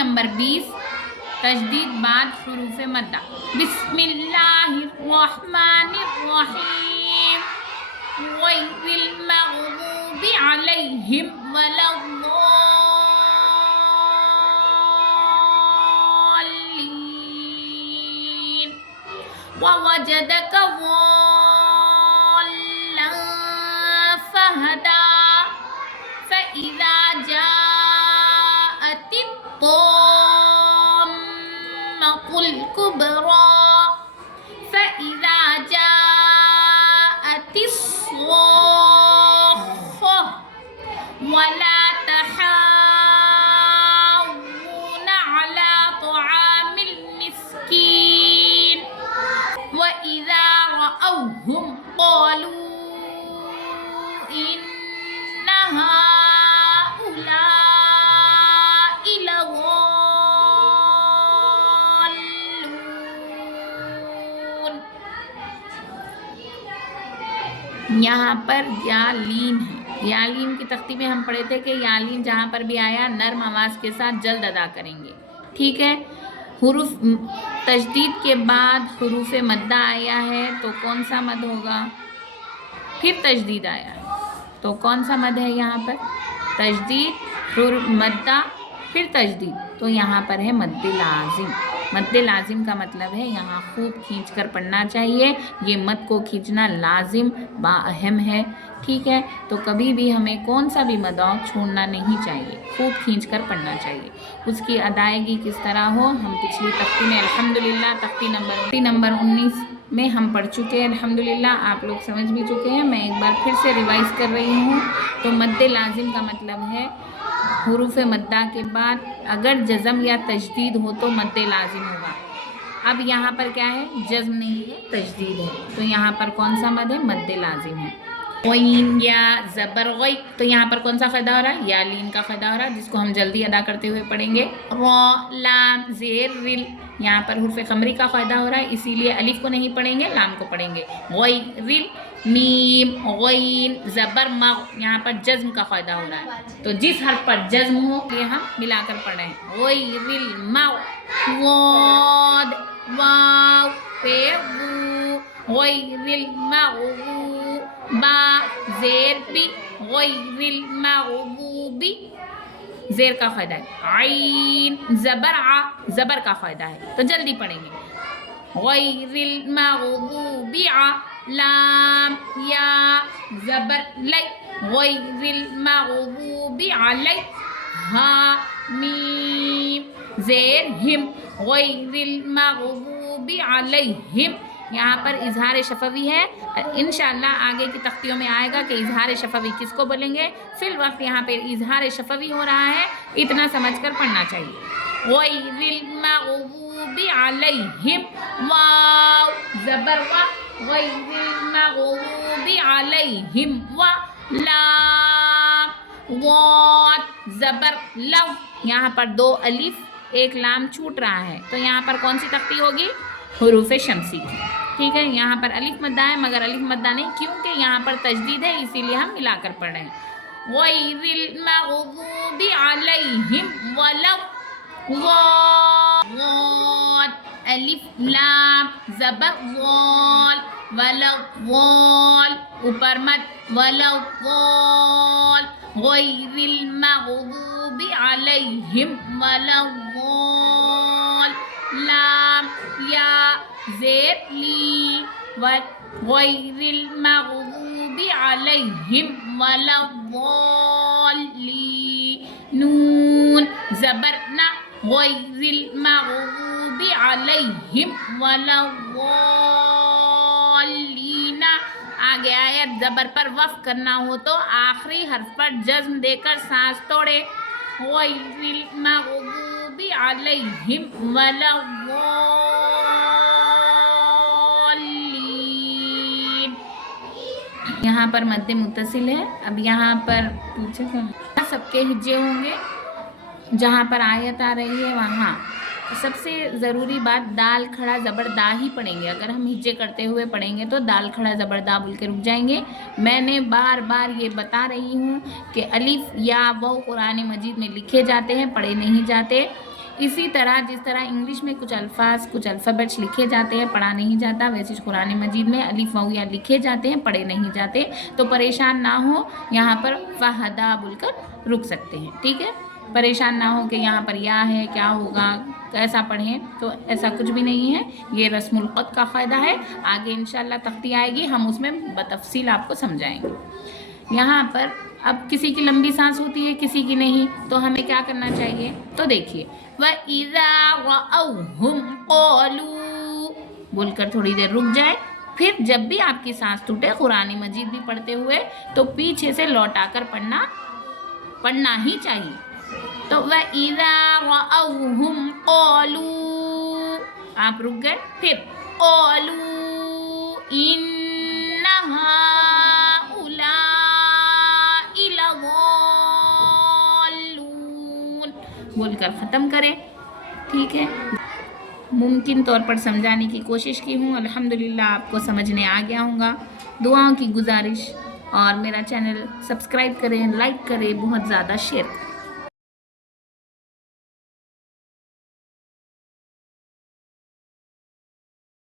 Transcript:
Number 20 تشدید بعد حروف مدہ. بسم اللہ الرحمن الرحیم غیر المغضوب علیہم ولا الضالین. ووجدک ضالا فہدا فإذا جاءت الطامة الكبرى فإذا جاءت الصاخة ولا تحاضون على طعام المسكين وإذا رأوهم قالوا إن هؤلاء لضالون. یہاں پر یا لین ہے. یا لین کی تختی میں ہم پڑھے تھے کہ یا لین جہاں پر بھی آیا نرم آواز کے ساتھ جلد ادا کریں گے. ٹھیک ہے. حروف تشدید کے بعد حروف مدہ آیا ہے تو کون سا مد ہوگا؟ پھر تشدید آیا ہے تو کون سا مد ہے یہاں پر؟ تشدید مدہ پھر تشدید. تو یہاں پر ہے مد لازم. مد لازم کا مطلب ہے یہاں خوب کھینچ کر پڑھنا چاہیے. یہ مد کو کھینچنا لازم با اہم ہے. ٹھیک ہے. تو کبھی بھی ہمیں کون سا بھی مد چھوڑنا نہیں چاہیے، خوب کھینچ کر پڑھنا چاہیے. اس کی ادائیگی کس طرح ہو ہم پچھلی تختی میں الحمدللہ تختی نمبر 19 میں ہم پڑھ چکے ہیں. الحمدللہ آپ لوگ سمجھ بھی چکے ہیں. میں ایک بار پھر سے ریوائز کر رہی ہوں. تو مد لازم کا مطلب ہے حروف مدہ کے بعد اگر جزم یا تشدید ہو تو مد لازم ہوگا. اب یہاں پر کیا ہے؟ جزم نہیں ہے، تشدید ہے. تو یہاں پر کون سا مد ہے؟ مد لازم ہے. غین یا زبر غی. تو یہاں پر کون سا قاعدہ ہو رہا ہے؟ یا لین کا قاعدہ ہو رہا ہے جس کو ہم جلدی ادا کرتے ہوئے پڑھیں گے. را لام زیر رل. یہاں پر حرف قمری کا قاعدہ ہو رہا ہے اسی لیے الف کو نہیں پڑھیں گے، لام کو پڑھیں گے. غی رل میم غین زبر مغ. یہاں پر جزم کا قاعدہ ہو رہا ہے تو جس حرف پر جزم ہو یہ ہم ملا کر پڑھ رہے ہیں. غی رل مغ واد واو پہ وو غی رل مغضوب با زیر بی غیر المغضوبی. زیر کا قاعدہ ہے. عین زبر ع زبر کا قاعدہ ہے تو جلدی پڑھیں گے. غیر المغضوب ع لام یا زبر لی غیر المغضوب علی ہا میم زیر ہم غیر المغضوب علیہم. یہاں پر اظہار شفوی ہے. انشاءاللہ آگے کی تختیوں میں آئے گا کہ اظہار شفوی کس کو بولیں گے. فی الوقت یہاں پہ اظہار شفوی ہو رہا ہے، اتنا سمجھ کر پڑھنا چاہیے. غیر المغضوب علیہم واو زبر و غیر المغضوب علیہم و لام ضاد زبر لو. یہاں پر 2 الف 1 لام چھوٹ رہا ہے تو یہاں پر کون سی تختی ہوگی؟ حروف شمسی کی. ٹھیک ہے. یہاں پر الف مدہ ہے مگر الف مدہ نہیں کیونکہ یہاں پر تجدید ہے اسی لیے ہم ملا کر پڑھ رہے ہیں. غیر المغضوب علیہم ولا ضاد الف لام زبر ضال ولا ضال اوپر مد ولا ضال غیر المغضوب علیہم ولا ضال لام یا زیر لی غیر المغضوب علیہم ولا الضالین نون زبر نا غیر المغضوب علیہم ولا الضالین. آگے آیت زبر پر وقف کرنا ہو تو آخری حرف پر جزم دے کر سانس توڑے. غیر المغضوب علیہم ولا الضالین. یہاں پر مد متصل ہے. اب یہاں پر پوچھے سب کے ہجے ہوں گے. جہاں پر آیت آ رہی ہے وہاں سب سے ضروری بات دال کھڑا زبر دا ہی پڑھیں گے. اگر ہم ہجے کرتے ہوئے پڑھیں گے تو دال کھڑا زبر دا بول کے رک جائیں گے. میں نے بار بار یہ بتا رہی ہوں کہ الف یا واو قرآن مجید میں لکھے جاتے ہیں، پڑھے نہیں جاتے. اسی طرح جس طرح انگلش میں کچھ الفاظ کچھ الفابیٹس لکھے جاتے ہیں پڑھا نہیں جاتا، ویسے قرآن مجید میں الف واو یا لکھے جاتے ہیں پڑھے نہیں جاتے، تو پریشان نہ ہو، یہاں پر فہدا بول کر رک سکتے ہیں، ٹھیک ہے؟ پریشان نہ ہو کہ یہاں پر یا ہے کیا ہوگا کیسا پڑھیں، تو ایسا کچھ بھی نہیں ہے، یہ رسم الخط کا فائدہ ہے، آگے انشاءاللہ تختی آئے گی ہم اس میں بتفصیل آپ کو سمجھائیں گے۔ یہاں پر اب کسی کی لمبی سانس ہوتی ہے کسی کی نہیں، تو ہمیں کیا کرنا چاہیے؟ تو دیکھیے وَإِذَا رَأَوْهُمْ قَالُوا بول کر تھوڑی دیر رک جائے، پھر جب بھی آپ کی سانس ٹوٹے قرآن مجید بھی پڑھتے ہوئے تو پیچھے سے لوٹا کر پڑھنا ہی چاہیے۔ تو وَإِذَا رَأَوْهُمْ قَالُوا آپ رک گئے، پھر قَالُوا إِنَّ هَٰؤُلَاءِ لَضَالُّونَ بول کر ختم کریں، ٹھیک ہے؟ ممکن طور پر سمجھانے کی کوشش کی ہوں، الحمدللہ آپ کو سمجھنے آ گیا ہوں گا۔ دعاؤں کی گزارش، اور میرا چینل سبسکرائب کریں، لائک کریں، بہت زیادہ شیئر کریں۔